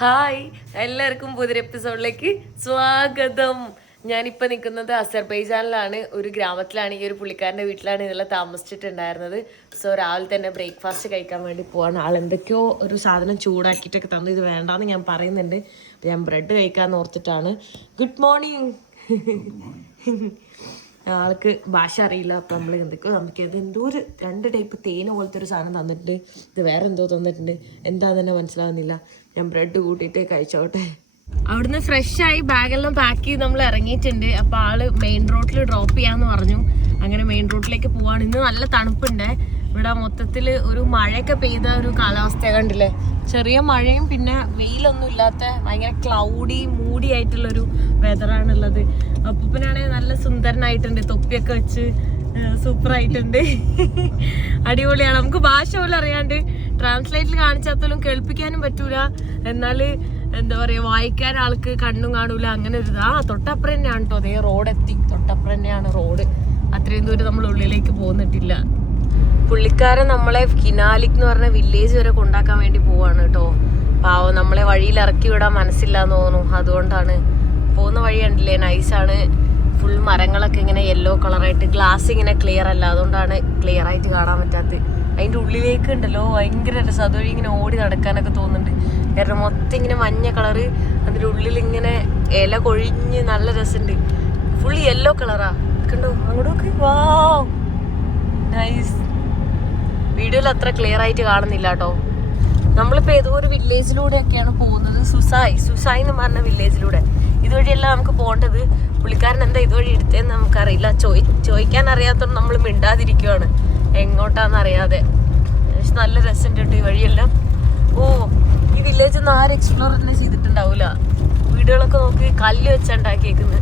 Hi, എല്ലാവർക്കും പുതിയൊരു എപ്പിസോഡിലേക്ക് സ്വാഗതം. ഞാനിപ്പോൾ നിൽക്കുന്നത് അസർബൈജാനിലാണ്, ഒരു ഗ്രാമത്തിലാണ്. ഈ ഒരു പുള്ളിക്കാരൻ്റെ വീട്ടിലാണ് ഇതെല്ലാം താമസിച്ചിട്ടുണ്ടായിരുന്നത്. സോ രാവിലെ തന്നെ ബ്രേക്ക്ഫാസ്റ്റ് കഴിക്കാൻ വേണ്ടി പോവാണ്. ആൾ എന്തൊക്കെയോ ഒരു സാധനം ചൂടാക്കിയിട്ടൊക്കെ തന്നു. ഇത് വേണ്ടാന്ന് ഞാൻ പറയുന്നുണ്ട്. ഞാൻ ബ്രെഡ് കഴിക്കാമെന്ന് ഓർത്തിട്ടാണ്. Good morning. ആൾക്ക് ഭാഷ അറിയില്ല. അപ്പം നമ്മൾ എന്തൊക്കെയോ നമുക്ക് എന്തോ ഒരു 2 ടൈപ്പ് തേന് പോലത്തെ ഒരു സാധനം തന്നിട്ടുണ്ട്. ഇത് വേറെ എന്തോ തന്നിട്ടുണ്ട്. എന്താ തന്നെ മനസ്സിലാവുന്നില്ല. ഞാൻ ബ്രെഡ് കൂട്ടിയിട്ട് കഴിച്ചോട്ടെ. അവിടുന്ന് ഫ്രഷായി ബാഗെല്ലാം പാക്ക് ചെയ്ത് നമ്മൾ ഇറങ്ങിയിട്ടുണ്ട്. അപ്പോൾ ആള് മെയിൻ റോഡിൽ ഡ്രോപ്പ് ചെയ്യാന്ന് പറഞ്ഞു. അങ്ങനെ മെയിൻ റോഡിലേക്ക് പോവാണ്. ഇന്ന് നല്ല തണുപ്പുണ്ട് ഇവിടെ. മൊത്തത്തിൽ ഒരു മഴയൊക്കെ പെയ്ത ഒരു കാലാവസ്ഥ കണ്ടില്ലേ. ചെറിയ മഴയും പിന്നെ വെയിലൊന്നും ഇല്ലാത്ത ഭയങ്കര ക്ലൗഡി മൂടി ആയിട്ടുള്ളൊരു വെതറാണുള്ളത്. അപ്പൂപ്പനാണെങ്കിൽ നല്ല സുന്ദരനായിട്ടുണ്ട്, തൊപ്പിയൊക്കെ വെച്ച് സൂപ്പർ ആയിട്ടുണ്ട്. അടിപൊളിയാണ്. നമുക്ക് ഭാഷ പോലും അറിയാണ്ട് ട്രാൻസ്ലേറ്റിൽ കാണിച്ചാത്തോലും കേൾപ്പിക്കാനും പറ്റൂല. എന്നാൽ എന്താ പറയുക, വായിക്കാൻ ആൾക്ക് കണ്ണും കാണൂല. അങ്ങനെ ഒരു തൊട്ടപ്പുറം തന്നെയാണ് കേട്ടോ. അതേ റോഡ് എത്തി. തൊട്ടപ്പുറം തന്നെയാണ് റോഡ്. അത്രയും ദൂരം നമ്മൾ ഉള്ളിലേക്ക് പോന്നിട്ടില്ല. പുള്ളിക്കാരൻ നമ്മളെ കിനാലിക് എന്ന് പറഞ്ഞ വില്ലേജ് വരെ കൊണ്ടാക്കാൻ വേണ്ടി പോവാണ് കേട്ടോ. പാവം, നമ്മളെ വഴിയിൽ ഇറക്കി വിടാൻ മനസ്സില്ലാന്ന് തോന്നുന്നു. അതുകൊണ്ടാണ്. പോകുന്ന വഴി കണ്ടില്ലേ, നൈസാണ്. ഫുൾ മരങ്ങളൊക്കെ ഇങ്ങനെ യെല്ലോ കളറായിട്ട്, ഗ്ലാസ് ഇങ്ങനെ ക്ലിയർ അല്ല, അതുകൊണ്ടാണ് ക്ലിയർ ആയിട്ട് കാണാൻ പറ്റാത്തത്. അതിൻ്റെ ഉള്ളിലേക്ക് ഉണ്ടല്ലോ ഭയങ്കര രസം. അതുവഴി ഇങ്ങനെ ഓടി നടക്കാനൊക്കെ തോന്നുന്നുണ്ട്. കാരണം മൊത്തം ഇങ്ങനെ മഞ്ഞ കളറ്, അതിൻ്റെ ഉള്ളിൽ ഇങ്ങനെ ഇല കൊഴിഞ്ഞ് നല്ല രസമുണ്ട്. ഫുൾ യെല്ലോ കളറാ. കണ്ടോ അങ്ങോട്ടൊക്കെ. വാവ്, നൈസ്. വീഡിയോയിൽ അത്ര ക്ലിയർ ആയിട്ട് കാണുന്നില്ല കേട്ടോ. നമ്മളിപ്പോൾ ഏതോ ഒരു വില്ലേജിലൂടെയൊക്കെയാണ് പോകുന്നത്. സുസായി എന്ന് പറഞ്ഞ വില്ലേജിലൂടെ. ഇതുവഴിയെല്ലാം നമുക്ക് പോകേണ്ടത്. പുള്ളിക്കാരൻ എന്താ ഇതുവഴി എടുത്തതെന്ന് നമുക്കറിയില്ല. ചോദിക്കാൻ അറിയാത്തതുകൊണ്ട് നമ്മൾ മിണ്ടാതിരിക്കുവാണ്, എങ്ങോട്ടാന്ന് അറിയാതെ. പക്ഷെ നല്ല രസമുണ്ട് കേട്ടോ ഈ വഴിയെല്ലാം. ഓ, ഈ വില്ലേജ് ഒന്നും ആരും എക്സ്പ്ലോർ തന്നെ ചെയ്തിട്ടുണ്ടാവില്ല. വീടുകളൊക്കെ നോക്കി കല്ല് വെച്ചുണ്ടാക്കിയേക്കുന്നത്.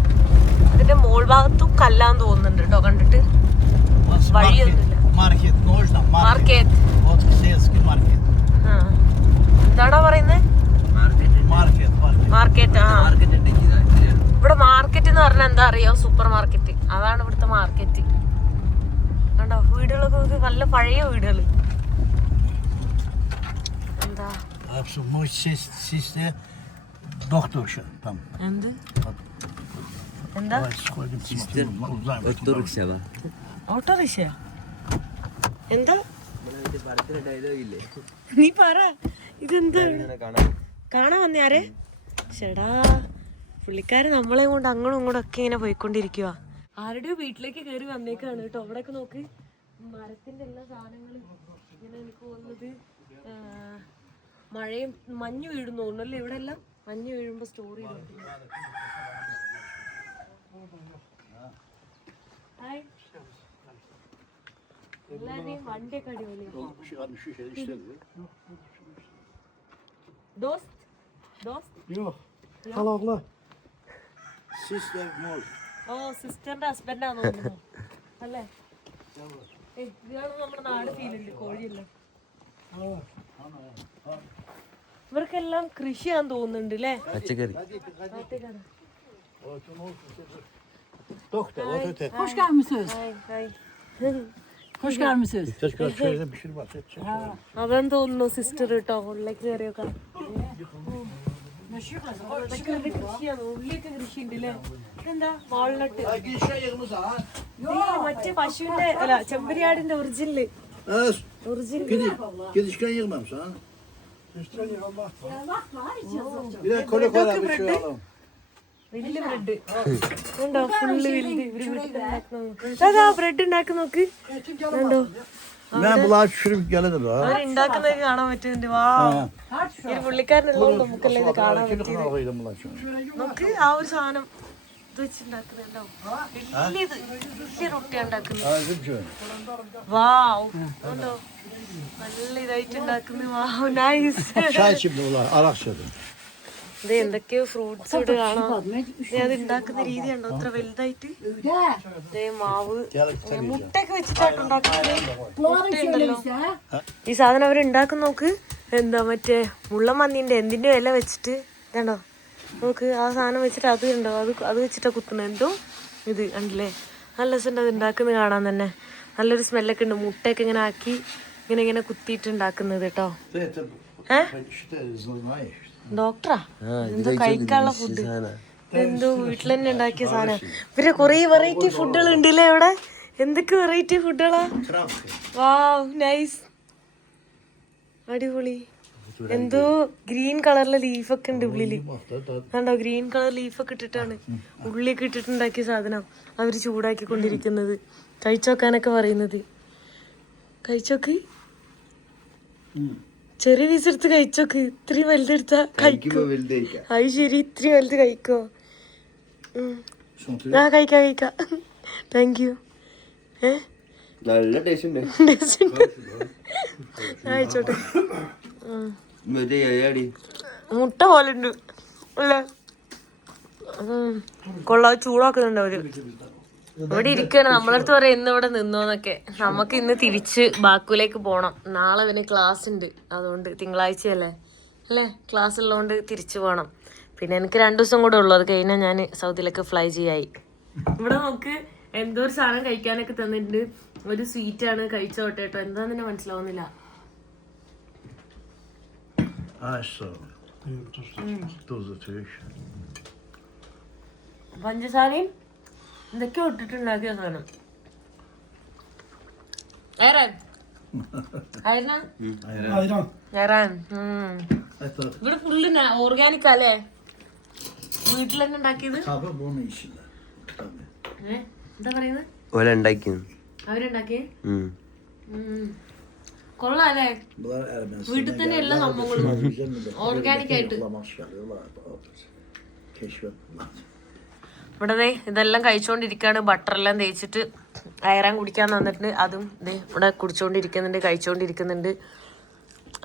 അതിന്റെ മോൾ ഭാഗത്തും കല്ലാന്ന് തോന്നുന്നുണ്ട് കേട്ടോ കണ്ടിട്ട്. വഴിയൊന്നുമില്ല. എന്താടാ പറയുന്നത്? മാർക്കറ്റ്. ഇവിടെ മാർക്കറ്റ് എന്ന് പറഞ്ഞാൽ എന്താ അറിയോ? Super market. അതാണ് ഇവിടുത്തെ മാർക്കറ്റ്. കണ്ടോ വീടുകളൊക്കെ നല്ല പഴയ വീടുകൾ. എന്താ എന്താ ഓട്ടോറിക്ഷ? എന്താ നീ പറ. ഇതെന്താ കാണാൻ വന്നയാരെ? ചേടാ, പുള്ളിക്കാരൻ നമ്മളെ കൊണ്ട് അങ്ങോട്ടും ഇങ്ങോട്ടും ഒക്കെ ഇങ്ങനെ പോയിക്കൊണ്ടിരിക്കുക. ആരുടെയോ വീട്ടിലേക്ക് കയറി വന്നേക്കാണ് കേട്ടോ. അവിടെയൊക്കെ നോക്ക്, മരത്തിന്റെ എല്ലാ സാധനങ്ങളും ഇങ്ങനെ. എനിക്ക് തോന്നുന്നത് മഴയും മഞ്ഞ് വീഴുന്നു തോന്നുന്നല്ലേ. ഇവിടെ എല്ലാം മഞ്ഞ് വീഴുമ്പോ സ്റ്റോർ ചെയ്തു. ഹായ്, എല്ലാവരെയും വണ്ടിയൊക്കെ അടിപൊളിയാണ്. ഓ, സിസ്റ്ററിന്റെ ഹസ്ബൻഡാന്ന് തോന്നുന്നു അല്ലേ? ഇതാണ് നമ്മുടെ നാട് ഫീലുണ്ട്. കോഴിയല്ലേ ഇവർക്കെല്ലാം കൃഷിയാന്ന് തോന്നുന്നുണ്ട് അല്ലേ? പച്ചക്കറി. അതെന്ന് തോന്നുന്നു സിസ്റ്റർ കേട്ടോ. ഉള്ളിലേക്ക് കയറിയൊക്കെ ഉള്ളിയൊക്കെ കൃഷി ഉണ്ട് അല്ലേ? എന്താ വാൾനട്ട്? മറ്റേ പശുവിന്റെ അല്ല, ചെമ്പരിയാടിന്റെ ഒറിജിനല്. വലിയ ബ്രെഡ് ഉണ്ടോ? ഫുള്ള് വലുത്. അതാ ബ്രെഡ് ഉണ്ടാക്കി നോക്ക്. ഉണ്ടോ അവരുണ്ടാക്കുന്നത് കാണാൻ പറ്റുന്നുണ്ട്. വാ, ഈ പുള്ളിക്കാരനുള്ളതുകൊണ്ട് നമുക്കല്ലേ ഇത് കാണാൻ പറ്റിയത്. നമുക്ക് ആ ഒരു സാധനം ഇത് വെച്ചുണ്ടാക്കുന്നുണ്ടോ? വലിയത് വലിയ റൊട്ടി ഉണ്ടാക്കുന്നത്. വാവ്, ഉണ്ടോ നല്ല ഇതായിട്ട് ഉണ്ടാക്കുന്നത്. വാവ്, നൈസ്. ഇത് എന്തൊക്കെയോ ഫ്രൂട്ട്സ് ഇവിടെ കാണാം. അത് ഉണ്ടാക്കുന്ന രീതി കണ്ടോ, അത്ര വലുതായിട്ട്. മാവ് മുട്ടയൊക്കെ വെച്ചിട്ടാണ് ഉണ്ടാക്കുന്നത്. ഈ സാധനം അവരുണ്ടാക്കുന്ന നോക്ക്. എന്താ മറ്റേ മുള്ളമന്നീന്റെ എന്തിന്റെ ഇല വെച്ചിട്ട് ഇതാണ്ടോ നോക്ക്. ആ സാധനം വെച്ചിട്ട് അത് ഉണ്ടോ, അത് വെച്ചിട്ടാ കുത്തുന്നത്. എന്തോ ഇത് കണ്ടില്ലേ, നല്ല രസമുണ്ട് അത് ഉണ്ടാക്കുന്നത് കാണാൻ തന്നെ. നല്ലൊരു സ്മെല്ലൊക്കെ ഉണ്ട്. മുട്ടയൊക്കെ ഇങ്ങനെ ആക്കി ഇങ്ങനെ കുത്തിയിട്ട് ഉണ്ടാക്കുന്നത് കേട്ടോ. ഡോക്ടറാ എന്തോ കഴിക്കാനുള്ള ഫുഡ്, എന്തോ വീട്ടിൽ തന്നെ ഉണ്ടാക്കിയ സാധനം. പിന്നെ കൊറേ വെറൈറ്റി ഫുഡുകൾ ഉണ്ടല്ലേ ഇവിടെ. എന്തൊക്കെ വെറൈറ്റി ഫുഡുകളാ. വാവ് നൈസ്, അടിപൊളി. എന്തോ ഗ്രീൻ കളറിലെ ലീഫൊക്കെ ഉണ്ട് ഉള്ളില്. കണ്ടോ, ഗ്രീൻ കളർ ലീഫൊക്കെ ഇട്ടിട്ടാണ് ഉള്ളിയൊക്കെ ഇട്ടിട്ടുണ്ടാക്കിയ സാധനം അവര് ചൂടാക്കിക്കൊണ്ടിരിക്കുന്നത്. കഴിച്ചോക്കാനൊക്കെ പറയുന്നത്. കഴിച്ചോക്ക്, ചെറിയ പീസ് എടുത്ത് കഴിച്ചോക്ക്. ഇത്രയും വലുതെടുത്താ കഴിക്കോ? അത് ശരി, ഇത്രയും വലുത് കഴിക്കോ? ആ കഴിക്കാം കഴിക്കാം. Thank you. കഴിച്ചോട്ടെ. മുട്ട പോലെ ഉണ്ട് അല്ലേ? കൊള്ളാം, ചൂടാക്കുന്നുണ്ട് അവര്. ഇവിടെ ഇരിക്കണം. നമ്മളടുത്ത് പറയാം ഇന്ന് ഇവിടെ നിന്നോന്നൊക്കെ. നമുക്ക് ഇന്ന് തിരിച്ച് ബാക്കുലേക്ക് പോണം. നാളെ അവന് ക്ലാസ് ഉണ്ട്, അതുകൊണ്ട് തിങ്കളാഴ്ചയല്ലേ അല്ലേ, ക്ലാസ് ഉള്ളതുകൊണ്ട് തിരിച്ചു പോകണം. പിന്നെ എനിക്ക് 2 ദിവസം കൂടെ ഉള്ളു, അത് കഴിഞ്ഞാൽ ഞാൻ സൗദിയിലേക്ക് ഫ്ലൈ ചെയ്യായി. ഇവിടെ നമുക്ക് എന്തോ ഒരു സാധനം കഴിക്കാനൊക്കെ തന്നിട്ടുണ്ട്. ഒരു സ്വീറ്റ് ആണ്, കഴിച്ചോട്ടെ കേട്ടോ. എന്താന്ന് തന്നെ മനസ്സിലാവുന്നില്ല. പഞ്ചസാരയും എന്തൊക്കെയോ ഇട്ടിട്ടുണ്ടാക്കിയ സാധനം. ഇവിടെ ഫുള്ള് ഓർഗാനിക് അല്ലേ, വീട്ടിൽ തന്നെ ഉണ്ടാക്കിയത്. എന്താ പറയുന്നത്, അവരുണ്ടാക്കിയേ. കൊള്ളാല്ലേ, വീട്ടിൽ തന്നെ എല്ലാ സംഭവങ്ങളും ഓർഗാനിക് ആയിട്ട്. ഇവിടെ ഇതെല്ലാം കഴിച്ചോണ്ടിരിക്കാണ്. ബട്ടറെല്ലാം തേച്ചിട്ട് അയറാൻ കുടിക്കാൻ തന്നിട്ടുണ്ട്. അതും ഇവിടെ കുടിച്ചോണ്ടിരിക്കുന്നുണ്ട്, കഴിച്ചോണ്ടിരിക്കുന്നുണ്ട്.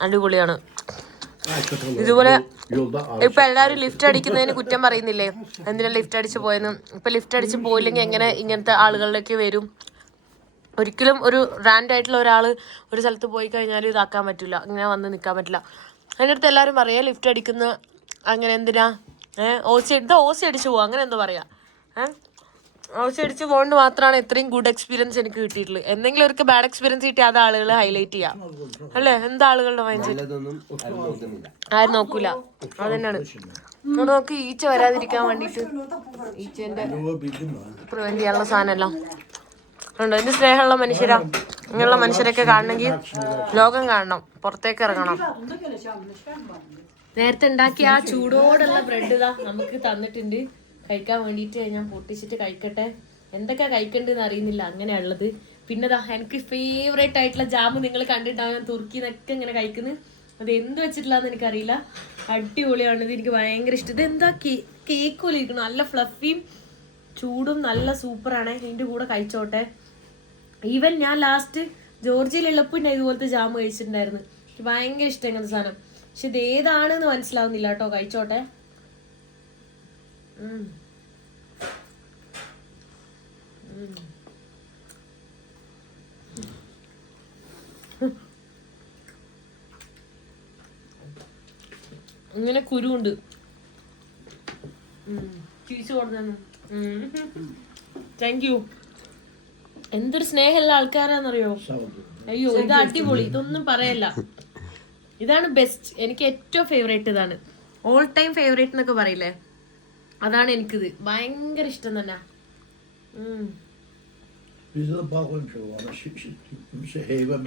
അടിപൊളിയാണ്. ഇതുപോലെ ഇപ്പൊ എല്ലാവരും ലിഫ്റ്റ് അടിക്കുന്നതിന് കുറ്റം പറയുന്നില്ലേ, എന്തിനാ ലിഫ്റ്റ് അടിച്ച് പോയെന്ന്. ഇപ്പൊ ലിഫ്റ്റ് അടിച്ച് പോയില്ലെങ്കിൽ എങ്ങനെ ഇങ്ങനത്തെ ആളുകളിലേക്ക് വരും? ഒരിക്കലും ഒരു റാൻഡ് ആയിട്ടുള്ള ഒരാൾ ഒരു സ്ഥലത്ത് പോയി കഴിഞ്ഞാൽ ഇതാക്കാൻ പറ്റില്ല, ഇങ്ങനെ വന്ന് നിൽക്കാൻ പറ്റില്ല. അതിൻ്റെ അടുത്ത് എല്ലാവരും പറയാം ലിഫ്റ്റ് അടിക്കുന്ന അങ്ങനെ എന്തിനാ ഓസി അടിച്ച് പോവുക, അങ്ങനെ എന്തോ പറയാം. ഓസി അടിച്ച് പോകൊണ്ട് മാത്രമാണ് ഇത്രയും ഗുഡ് എക്സ്പീരിയൻസ് എനിക്ക് കിട്ടിയിട്ടുള്ളത്. എന്തെങ്കിലും അവർക്ക് ബാഡ് എക്സ്പീരിയൻസ് കിട്ടിയ അത് ആളുകൾ ഹൈലൈറ്റ് ചെയ്യാം അല്ലേ? എന്താ ആളുകളുടെ മൈൻഡ് സെറ്റ് ആരും നോക്കൂല. അത് തന്നെയാണ്. ഇവിടെ നോക്ക്, ഈച്ച വരാതിരിക്കാൻ വേണ്ടിയിട്ട് ഈച്ചേന്റെ പ്രിവെന്റ് ചെയ്യാനുള്ള സാധനമല്ലോ ഉണ്ടോ. ഇതിന് സ്നേഹമുള്ള മനുഷ്യരാ. ഇങ്ങനെയുള്ള മനുഷ്യരൊക്കെ കാണണമെങ്കിൽ ലോകം കാണണം, പുറത്തേക്ക് ഇറങ്ങണം. നേരത്തെ ഉണ്ടാക്കിയ ആ ചൂടോടുള്ള ബ്രെഡ് ഇതാ നമുക്ക് തന്നിട്ടുണ്ട് കഴിക്കാൻ വേണ്ടിയിട്ട്. ഞാൻ പൊട്ടിച്ചിട്ട് കഴിക്കട്ടെ. എന്തൊക്കെയാ കഴിക്കേണ്ടതെന്ന് അറിയുന്നില്ല, അങ്ങനെയുള്ളത്. പിന്നെ ദാ എനിക്ക് ഫേവറേറ്റ് ആയിട്ടുള്ള ജാമ് നിങ്ങൾ കണ്ടിട്ടാണ്, ഞാൻ തുർക്കിന്നൊക്കെ ഇങ്ങനെ കഴിക്കുന്നത്. അത് എന്ത് വെച്ചിട്ടില്ലാന്ന് എനിക്കറിയില്ല. അടിപൊളിയാണ്. ഇത് എനിക്ക് ഭയങ്കര ഇഷ്ടം. ഇത് എന്താ കേക്ക് പോലെ ഇരിക്കണം, നല്ല ഫ്ലഫിയും ചൂടും നല്ല സൂപ്പറാണ്. ഇതിൻ്റെ കൂടെ കഴിച്ചോട്ടെ. ഈവൻ ഞാൻ ലാസ്റ്റ് ജോർജിയയിലുള്ളപ്പോൾ ഞാൻ ഇതുപോലത്തെ ജാമ് കഴിച്ചിട്ടുണ്ടായിരുന്നു. എനിക്ക് ഭയങ്കര ഇഷ്ടം ഇങ്ങനത്തെ സാധനം. പക്ഷെ ഇത് ഏതാണെന്ന് മനസ്സിലാവുന്നില്ല കേട്ടോ. കഴിച്ചോട്ടെ. ഇങ്ങനെ കുരുണ്ട്. തിരിച്ചു കൊടുത്തു. Thank you. എന്തൊരു സ്നേഹമുള്ള ആൾക്കാരാന്നറിയോ. അയ്യോ, ഇത് അടിപൊളി, ഇതൊന്നും പറയല്ല. ഇതാണ് ബെസ്റ്റ്. എനിക്ക് ഏറ്റവും ഫേവറേറ്റ് ഇതാണ്. ഓൾ ടൈം ഫേവറേറ്റ് എന്നൊക്കെ പറയില്ലേ, അതാണ് എനിക്കിത്. ഭയങ്കര ഇഷ്ടം തന്നെ.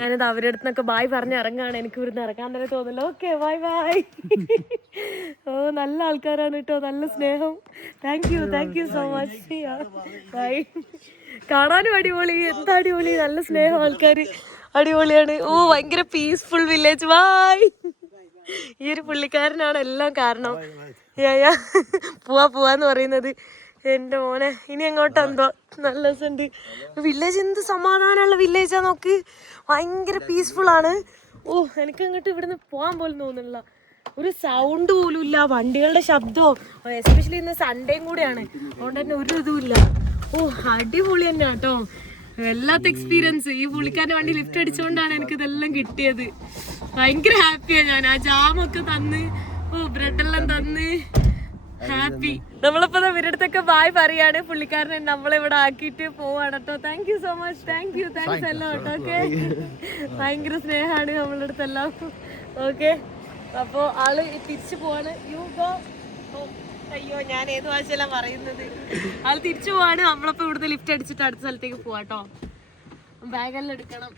ഞാനിത് അവരുടെ അടുത്തൊക്കെ ബായ് പറഞ്ഞ് ഇറങ്ങാണ്. എനിക്ക് ഇവിടുന്ന് ഇറങ്ങാൻ തന്നെ തോന്നില്ല. Okay, bye bye. ഓ, നല്ല ആൾക്കാരാണ് കേട്ടോ, നല്ല സ്നേഹം. Thank you so much. Bye. കാണാനും അടിപൊളി, എന്താ അടിപൊളി, നല്ല സ്നേഹം ആൾക്കാർ, അടിപൊളിയാണ്. ഓ, ഭയങ്കര പീസ്ഫുൾ വില്ലേജ്. ബായ്. ഈ ഒരു പുള്ളിക്കാരനാണ് എല്ലാം കാരണം. പോവാന്ന് പറയുന്നത്. എൻ്റെ മോനെ, ഇനി എങ്ങോട്ടാ എന്തോ. നല്ല രസമുണ്ട് വില്ലേജ്. എന്ത് സമാധാനമുള്ള വില്ലേജാ നോക്ക്, ഭയങ്കര പീസ്ഫുൾ ആണ്. ഓ, എനിക്ക് അങ്ങോട്ട് ഇവിടുന്ന് പോകാൻ പോലും തോന്നുന്നില്ല. ഒരു സൗണ്ട് പോലും ഇല്ല, വണ്ടികളുടെ ശബ്ദമോ. എസ്പെഷ്യലി ഇന്ന് സൺഡേയും കൂടെയാണ്, അതുകൊണ്ട് തന്നെ ഒരു ഇതുമില്ല. ഓ, അടിപൊളി തന്നെ കേട്ടോ. വല്ലാത്ത എക്സ്പീരിയൻസ്. ഈ പുള്ളിക്കാരൻ്റെ വണ്ടി ലിഫ്റ്റ് അടിച്ചുകൊണ്ടാണ് എനിക്കിതെല്ലാം കിട്ടിയത്. ഭയങ്കര ഹാപ്പിയാണ് ഞാൻ. ആ ജാമൊക്കെ തന്ന്, ഓ, ബ്രെഡെല്ലാം തന്ന്, ഹാപ്പി. നമ്മളിപ്പോ ഇവരുടെ അടുത്തൊക്കെ ബായ് പറയാണ്. പുള്ളിക്കാരനെ നമ്മളിവിടെ ആക്കിയിട്ട് പോവാണ് കേട്ടോ. Thank you so much. Thanks എല്ലാം കേട്ടോ. ഓക്കെ, ഭയങ്കര സ്നേഹമാണ് നമ്മളുടെ അടുത്തെല്ലാം. ഓക്കെ അപ്പൊ ആള് തിരിച്ചു പോവാണ്. You go home. അയ്യോ ഞാൻ ഏത് ഭാഷയിലാണ് പറയുന്നത്. ആള് തിരിച്ചു പോവാണ്. നമ്മളപ്പോ ഇവിടുന്ന് ലിഫ്റ്റ് അടിച്ചിട്ട് അടുത്ത സ്ഥലത്തേക്ക് പോവാട്ടോ. ബാഗെല്ലാം എടുക്കണം.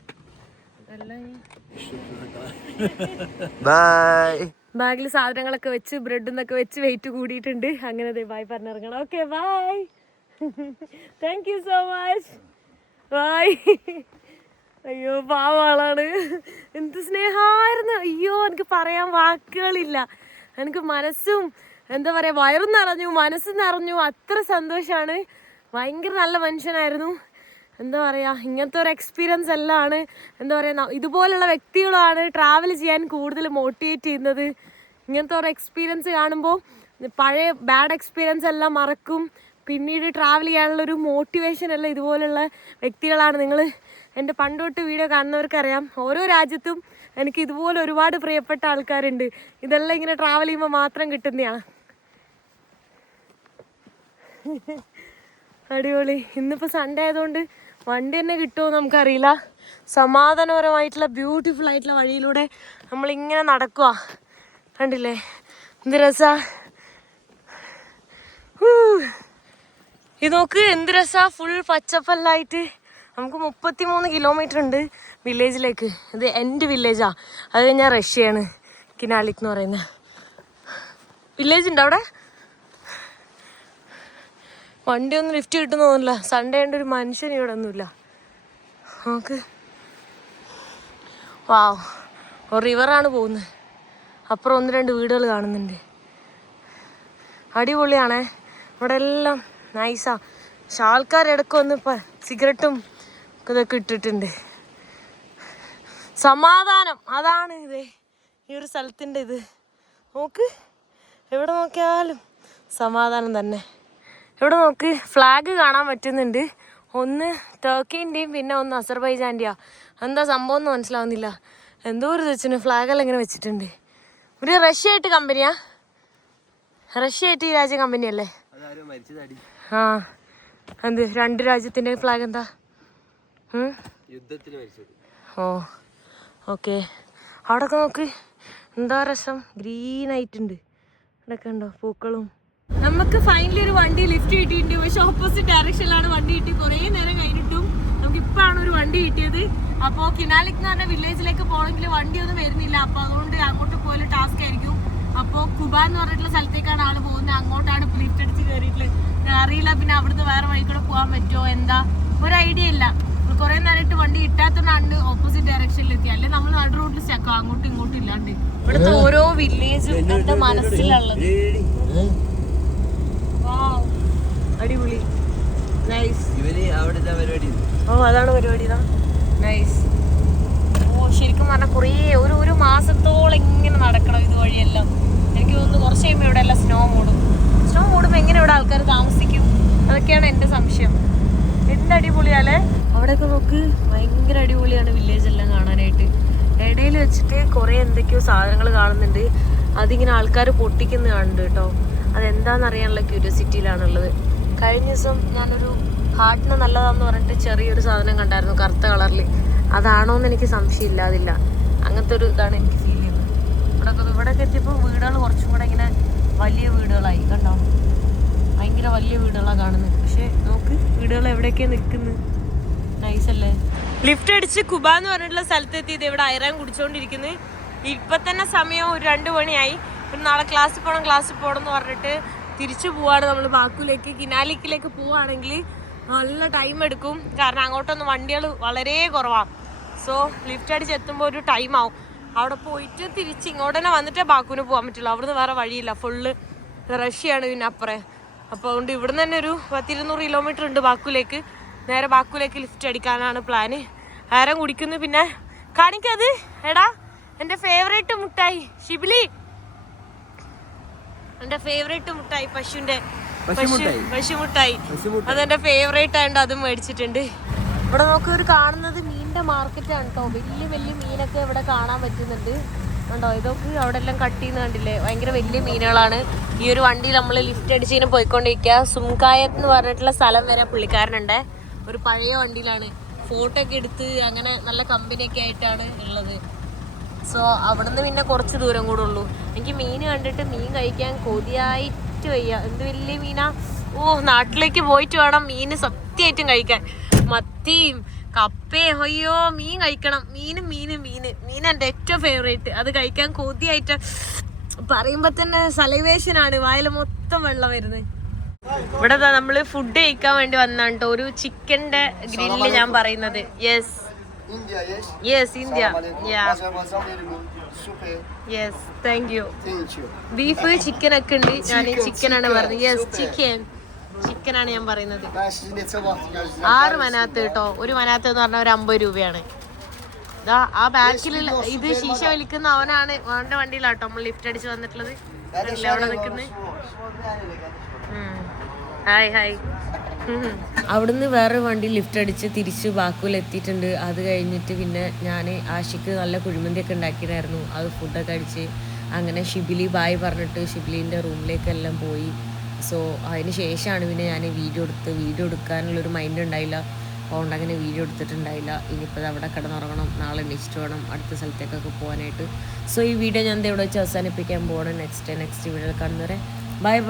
ബാഗിൽ സാധനങ്ങളൊക്കെ വെച്ച് ബ്രെഡ് എന്നൊക്കെ വെച്ച് വെയിറ്റ് കൂടിയിട്ടുണ്ട്. അങ്ങനെ ബൈ പറഞ്ഞിറങ്ങണം. Okay bye. Thank you so much. Bye. അയ്യോ പാവാളാണ്. എന്ത് സ്നേഹമായിരുന്നു. അയ്യോ എനിക്ക് പറയാൻ വാക്കുകളില്ല. എനിക്ക് മനസ്സും എന്താ പറയാ വയറും നിറഞ്ഞു, മനസ്സും നിറഞ്ഞു. അത്ര സന്തോഷമാണ്. ഭയങ്കര നല്ല മനുഷ്യനായിരുന്നു. എന്താ പറയാ ഇങ്ങനത്തെ ഒരു എക്സ്പീരിയൻസ് എല്ലാമാണ് എന്താ പറയാ ഇതുപോലുള്ള വ്യക്തികളാണ് ട്രാവൽ ചെയ്യാൻ കൂടുതൽ മോട്ടിവേറ്റ് ചെയ്യുന്നത്. ഇങ്ങനത്തെ ഒരു എക്സ്പീരിയൻസ് കാണുമ്പോൾ പഴയ ബാഡ് എക്സ്പീരിയൻസ് എല്ലാം മറക്കും. പിന്നീട് ട്രാവൽ ചെയ്യാനുള്ളൊരു മോട്ടിവേഷൻ എല്ലാം ഇതുപോലുള്ള വ്യക്തികളാണ്. നിങ്ങൾ എൻ്റെ പണ്ട് തൊട്ട് വീഡിയോ കാണുന്നവർക്കറിയാം, ഓരോ രാജ്യത്തും എനിക്ക് ഇതുപോലെ ഒരുപാട് പ്രിയപ്പെട്ട ആൾക്കാരുണ്ട്. ഇതെല്ലാം ഇങ്ങനെ ട്രാവൽ ചെയ്യുമ്പോൾ മാത്രം കിട്ടുന്നതാണ്. അടിപൊളി. ഇന്നിപ്പോൾ സൺഡേ ആയതുകൊണ്ട് വണ്ടി തന്നെ കിട്ടുമോ നമുക്കറിയില്ല. സമാധാനപരമായിട്ടുള്ള ബ്യൂട്ടിഫുൾ ആയിട്ടുള്ള വഴിയിലൂടെ നമ്മളിങ്ങനെ നടക്കുക. കണ്ടില്ലേ എന്ത് രസാ. ഇത് നോക്ക് എന്ത് രസാ. ഫുൾ പച്ചപ്പല്ലായിട്ട് നമുക്ക് 33 കിലോമീറ്റർ ഉണ്ട് വില്ലേജിലേക്ക്. ഇത് എൻ്റെ വില്ലേജാ. അത് കഴിഞ്ഞാൽ റഷ്യയാണ് കിനാലിക് എന്ന് പറയുന്ന വില്ലേജ് ഉണ്ട് അവിടെ. വണ്ടിയൊന്നും ലിഫ്റ്റ് കിട്ടുന്നൊന്നുമില്ല. സൺഡേ ഉണ്ട്. ഒരു മനുഷ്യൻ ഇവിടെ ഒന്നുമില്ല. നമുക്ക് വാവ് റിവറാണ് പോകുന്നത്. അപ്പുറം 1-2 വീടുകൾ കാണുന്നുണ്ട്. അടിപൊളിയാണേ ഇവിടെ എല്ലാം നൈസാ. പക്ഷെ ആൾക്കാരിടയ്ക്ക് വന്ന് ഇപ്പം സിഗരറ്റും ഇതൊക്കെ ഇട്ടിട്ടുണ്ട്. സമാധാനം അതാണ് ഇത് ഈ ഒരു സ്ഥലത്തിൻ്റെ ഇത്. നോക്ക് എവിടെ നോക്കിയാലും സമാധാനം തന്നെ. ഇവിടെ നോക്ക് ഫ്ലാഗ് കാണാൻ പറ്റുന്നുണ്ട്. ഒന്ന് ടർക്കിൻ്റെയും പിന്നെ ഒന്ന് അസർബൈജാൻ്റെയാ. എന്താ സംഭവം എന്ന് മനസ്സിലാവുന്നില്ല. എന്തോ ഒരു വെച്ചിന് ഫ്ലാഗെല്ലാം ഇങ്ങനെ വെച്ചിട്ടുണ്ട്. ഒരു റഷ്യ ആയിട്ട് കമ്പനിയാ. റഷ്യ ആയിട്ട് ഈ രാജ്യ കമ്പനിയല്ലേ? ആ എന്ത് 2 രാജ്യത്തിൻ്റെ ഫ്ലാഗ് എന്താ? ഓ ഓക്കെ. അവിടെയൊക്കെ നോക്ക് എന്താ രസം. ഗ്രീനായിട്ടുണ്ട്. ഇവിടെയൊക്കെ ഉണ്ടോ പൂക്കളും. നമുക്ക് ഫൈനലി ഒരു വണ്ടി ലിഫ്റ്റ് കിട്ടിയിട്ടുണ്ട്. പക്ഷെ ഓപ്പോസിറ്റ് ഡയറക്ഷനിലാണ് വണ്ടി കിട്ടി. കുറേ നേരം കഴിഞ്ഞിട്ടും നമുക്ക് ഇപ്പോഴാണ് ഒരു വണ്ടി കിട്ടിയത്. അപ്പോൾ കിനാലിക് എന്ന് പറഞ്ഞ വില്ലേജിലേക്ക് പോകണമെങ്കിൽ വണ്ടിയൊന്നും വരുന്നില്ല. അപ്പോൾ അതുകൊണ്ട് അങ്ങോട്ട് പോയാൽ ടാസ്ക് ആയിരിക്കും. അപ്പോൾ കുബാൻ എന്ന് പറഞ്ഞിട്ടുള്ള സ്ഥലത്തേക്കാണ് ആൾ പോകുന്നത്. അങ്ങോട്ടാണ് ലിഫ്റ്റ് അടിച്ച് കയറിയിട്ടുള്ളത്. അറിയില്ല പിന്നെ അവിടുന്ന് വേറെ വഴി കൂടെ പോകാൻ പറ്റുമോ എന്താ ഒരു ഐഡിയ ഇല്ല. കുറേ നേരമായിട്ട് വണ്ടി കിട്ടാത്തതുകൊണ്ടാണ് ഓപ്പോസിറ്റ് ഡയറക്ഷനിൽ എത്തി. അല്ലെങ്കിൽ നമ്മൾ നടു റോഡിൽ സ്റ്റക്ക് അങ്ങോട്ടും ഇങ്ങോട്ടും ഇല്ലാണ്ട്. ഇവിടുത്തെ ഓരോ വില്ലേജും എൻ്റെ മനസ്സിലുള്ളത്. അടിപൊളി നൈസ്. ഓ അതാണ് പരിപാടി. നൈസ്. ഓ ശരിക്കും പറഞ്ഞാൽ കുറേ ഒരു മാസത്തോളം ഇങ്ങനെ നടക്കണം ഇതുവഴിയെല്ലാം. എനിക്ക് തോന്നുന്നു കുറച്ച് കഴിയുമ്പോൾ ഇവിടെ എല്ലാം സ്നോ മൂടുമ്പോൾ എങ്ങനെ ഇവിടെ ആൾക്കാർ താമസിക്കും? അതൊക്കെയാണ് എൻ്റെ സംശയം. എന്ത് അടിപൊളിയാലേ. അവിടെയൊക്കെ നോക്ക് ഭയങ്കര അടിപൊളിയാണ് വില്ലേജ് എല്ലാം കാണാനായിട്ട്. ഇടയിൽ വെച്ചിട്ട് കുറേ എന്തൊക്കെയോ സാധനങ്ങൾ കാണുന്നുണ്ട്. അതിങ്ങനെ ആൾക്കാർ പൊട്ടിക്കുന്ന കാണുന്നുണ്ട് കേട്ടോ. അതെന്താണെന്നറിയാനുള്ള ക്യൂരിയോസിറ്റിയിലാണുള്ളത്. കഴിഞ്ഞ ദിവസം ഞാനൊരു ഹാർട്ടിന് നല്ലതാന്ന് പറഞ്ഞിട്ട് ചെറിയൊരു സാധനം കണ്ടായിരുന്നു കറുത്ത കളറിൽ. അതാണോന്ന് എനിക്ക് സംശയമില്ലാതില്ല. അങ്ങനത്തെ ഒരു ഇതാണ് എനിക്ക് ഫീൽ ചെയ്യുന്നത്. ഇവിടെയൊക്കെ എത്തിയപ്പോൾ വീടുകൾ കുറച്ചും കൂടെ ഇങ്ങനെ വലിയ വീടുകളായി. കണ്ടോ ഭയങ്കര വലിയ വീടുകളാണ് കാണുന്നത്. പക്ഷെ നോക്ക് വീടുകൾ എവിടെയൊക്കെയാണ് നിൽക്കുന്നത്. നൈസല്ലേ. ലിഫ്റ്റ് അടിച്ച് കുബ എന്ന് പറഞ്ഞിട്ടുള്ള സ്ഥലത്തെത്തിയത്. ഇവിടെ ഐറാൻ കുടിച്ചുകൊണ്ടിരിക്കുന്നത്. ഇപ്പം തന്നെ സമയം ഒരു 2 മണിയായി. പിന്നെ നാളെ ക്ലാസ്സിൽ പോകണം എന്ന് പറഞ്ഞിട്ട് തിരിച്ചു പോവാണ് നമ്മൾ ബാക്കുലേക്ക്. കിനാലിക്കിലേക്ക് പോവുകയാണെങ്കിൽ നല്ല ടൈം എടുക്കും. കാരണം അങ്ങോട്ടൊന്നും വണ്ടികൾ വളരെ കുറവാണ്. സോ ലിഫ്റ്റ് അടിച്ച് എത്തുമ്പോൾ ഒരു ടൈം ആവും. അവിടെ പോയിട്ട് തിരിച്ച് ഇങ്ങോട്ട് തന്നെ വന്നിട്ടേ ബാക്കുവിന് പോകാൻ പറ്റുള്ളൂ. അവിടുന്ന് വേറെ വഴിയില്ല. ഫുള്ള് റഷ്യാണ് പിന്നെ അപ്പുറേ. അപ്പോൾ അതുകൊണ്ട് ഇവിടുന്ന് തന്നെ ഒരു 100-200 കിലോമീറ്റർ ഉണ്ട് ബാക്കുലേക്ക്. നേരെ ബാക്കുലേക്ക് ലിഫ്റ്റ് അടിക്കാനാണ് പ്ലാന്. ആരം കുടിക്കുന്നു. പിന്നെ കാണിക്കത് എടാ എൻ്റെ ഫേവറേറ്റ് മുട്ടായി ഷിബിലി. എൻ്റെ ഫേവറേറ്റ് മുട്ടായി പശുമുട്ടായി. അതെൻ്റെ ഫേവറേറ്റ് ആയതുകൊണ്ട് അതും മേടിച്ചിട്ടുണ്ട്. ഇവിടെ നോക്കി ഒരു കാണുന്നത് മീനിൻ്റെ മാർക്കറ്റാണ് കേട്ടോ. വലിയ മീനൊക്കെ ഇവിടെ കാണാൻ പറ്റുന്നുണ്ട്. കണ്ടോ ഇതൊക്കെ അവിടെ എല്ലാം കട്ട് ചെയ്യുന്ന കണ്ടില്ലേ. ഭയങ്കര വലിയ മീനുകളാണ്. ഈ ഒരു വണ്ടിയിൽ നമ്മൾ ലിഫ്റ്റ് അടിച്ച് ഇങ്ങനെ പോയിക്കൊണ്ടിരിക്കുക. സുംകായത് എന്ന് പറഞ്ഞിട്ടുള്ള സ്ഥലം വരെ പുള്ളിക്കാരനുണ്ട്. ഒരു പഴയ വണ്ടിയിലാണ്. ഫോട്ടോ ഒക്കെ എടുത്ത് അങ്ങനെ നല്ല കമ്പനിയൊക്കെ ആയിട്ടാണ് ഉള്ളത്. സോ അവിടുന്ന് പിന്നെ കുറച്ച് ദൂരം കൂടെ ഉള്ളൂ. എനിക്ക് മീൻ കണ്ടിട്ട് മീൻ കഴിക്കാൻ കൊതിയായിട്ട് വയ്യ. എന്ത് വലിയ മീനാ. നാട്ടിലേക്ക് പോയിട്ട് വേണം മീൻ സത്യമായിട്ടും കഴിക്കാൻ. മത്തിയും കപ്പയും. അയ്യോ, മീൻ കഴിക്കണം. മീൻ എൻ്റെ ഏറ്റവും ഫേവറേറ്റ്. അത് കഴിക്കാൻ കൊതിയായിട്ട് പറയുമ്പോ തന്നെ സലൈവേഷനാണ്, വായില് മൊത്തം വെള്ളം വരുന്നത്. ഇവിടെ നമ്മള് ഫുഡ് കഴിക്കാൻ വേണ്ടി വന്നാട്ടോ. ഒരു ചിക്കന്റെ ഗ്രില്ല് ഞാൻ പറയുന്നത്. Yes India. Yes, thank you. Beef chicken ഒക്കെ ഉണ്ട്. ഞാൻ ചിക്കനാണ് പറഞ്ഞത്. യെസ്, ചിക്കനാണ് ഞാൻ പറയുന്നത്. 6 മനാത്ത് കേട്ടോ. ഒരു മനാത്ത് എന്ന് പറഞ്ഞാൽ ഒരു 50 രൂപയാണ്. ആ ബാക്കിലുള്ള ഇത് ശീശ വലിക്കുന്ന അവനാണ്. അവന്റെ വണ്ടിയിലാട്ടോ നമ്മൾ ലിഫ്റ്റ് അടിച്ച് വന്നിട്ടുള്ളത്. അവിടെ നിൽക്കുന്നത്. ഹായ്. അവിടുന്ന് വേറെ വണ്ടി ലിഫ്റ്റ് അടിച്ച് തിരിച്ച് ബാക്കൂൽ എത്തിയിട്ടുണ്ട്. അത് കഴിഞ്ഞിട്ട് പിന്നെ ഞാൻ ആഷിക്ക് നല്ല കുഴിമന്തിയൊക്കെ ഉണ്ടാക്കിയിട്ടായിരുന്നു. അത് ഫുഡൊക്കെ അടിച്ച് അങ്ങനെ ഷിബിലി ബായ് പറഞ്ഞിട്ട് ഷിബിലിൻ്റെ റൂമിലേക്കെല്ലാം പോയി. സോ അതിന് ശേഷമാണ് പിന്നെ ഞാൻ വീഡിയോ എടുക്കാനുള്ളൊരു മൈൻഡ് ഉണ്ടായില്ല. അതുകൊണ്ട് അങ്ങനെ വീഡിയോ എടുത്തിട്ടുണ്ടായില്ല. ഇനിയിപ്പോൾ അവിടെ കിടന്നുറങ്ങണം. നാളെ നെക്സ്റ്റ് വേണം അടുത്ത സ്ഥലത്തേക്കൊക്കെ പോകാനായിട്ട്. സോ ഈ വീഡിയോ ഞാൻ ഇവിടെ വെച്ച് അവസാനിപ്പിക്കാൻ പോകണം. നെക്സ്റ്റ് വീഡിയോയിൽ കാണുന്നവരെ ബൈ.